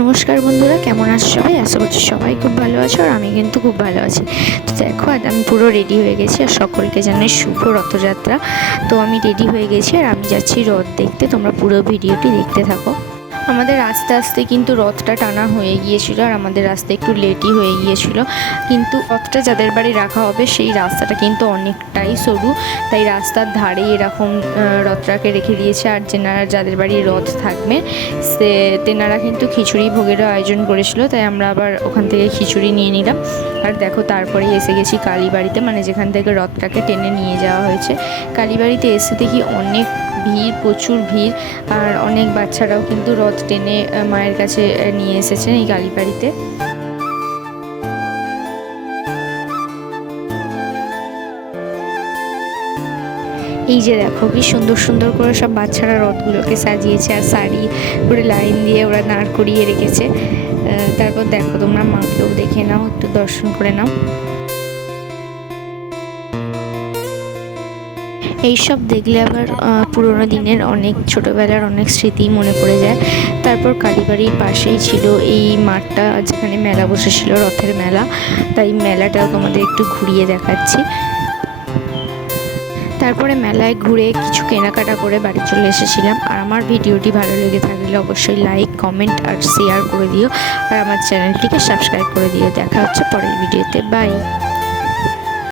নমস্কার বন্ধুরা, কেমন আছো সবাই? আশা করছি সবাই খুব ভালো আছো আর আমি কিন্তু খুব ভালো আছি। তো দেখো, আজ আমি পুরো রেডি হয়ে গেছি আর সকলকে জানাই শুভ রথযাত্রা। তো আমি রেডি হয়ে গেছি আর আমি যাচ্ছি রথ দেখতে। তোমরা পুরো ভিডিওটি দেখতে থাকো। আমাদের আস্তে আস্তে কিন্তু রথটা টানা হয়ে গিয়েছিল আর আমাদের রাস্তা একটু লেটই হয়ে গিয়েছিল। কিন্তু রথটা যাদের বাড়ি রাখা হবে সেই রাস্তাটা কিন্তু অনেকটাই সরু। তাই রাস্তার ধারে এরকম রথটাকে রেখে দিয়েছে আর যেনারা, যাদের বাড়ি রথ থাকবে, সে, তেনারা কিন্তু খিচুড়ি ভোগেরও আয়োজন করেছিল। তাই আমরা আবার ওখান থেকে খিচুড়ি নিয়ে নিলাম। আর দেখো তারপরে এসে গেছি কালীবাড়িতে মানে যেখান থেকে রথটাকে টেনে নিয়ে যাওয়া হয়েছে। কালীবাড়িতে এসে দেখি অনেক ভিড়, প্রচুর ভিড়, আর অনেক বাচ্চারাও কিন্তু রথ টেনে মায়ের কাছে নিয়ে এসেছেন এই কালীবাড়িতে এই যে দেখো, কি সুন্দর সুন্দর করে সব বাচ্চারা রথগুলোকে সাজিয়েছে, আর শাড়ি করে লাইন দিয়ে ওরা দাঁড় করিয়ে রেখেছে। তারপর দেখো তোমরা মাকেও দেখে নাও, একটু দর্শন করে নাও। এইসব দেখলে আবার পুরোনো দিনের অনেক ছোটোবেলার অনেক স্মৃতি মনে পড়ে যায়। তারপর কালীবাড়ির পাশেই ছিল এই মাঠটা, যেখানে মেলা বসেছিল, রথের মেলা। তাই মেলাটাও তোমাদের একটু ঘুরিয়ে দেখাচ্ছি। তারপরে মেলায় ঘুরে কিছু কেনাকাটা করে বাড়ি চলে এসেছিলাম। আর আমার ভিডিওটি ভালো লেগে থাকলে অবশ্যই লাইক কমেন্ট আর শেয়ার করে দিও। আর আমার চ্যানেলটিকে সাবস্ক্রাইব করে দিও। দেখা হচ্ছে পরের ভিডিওতে। বাই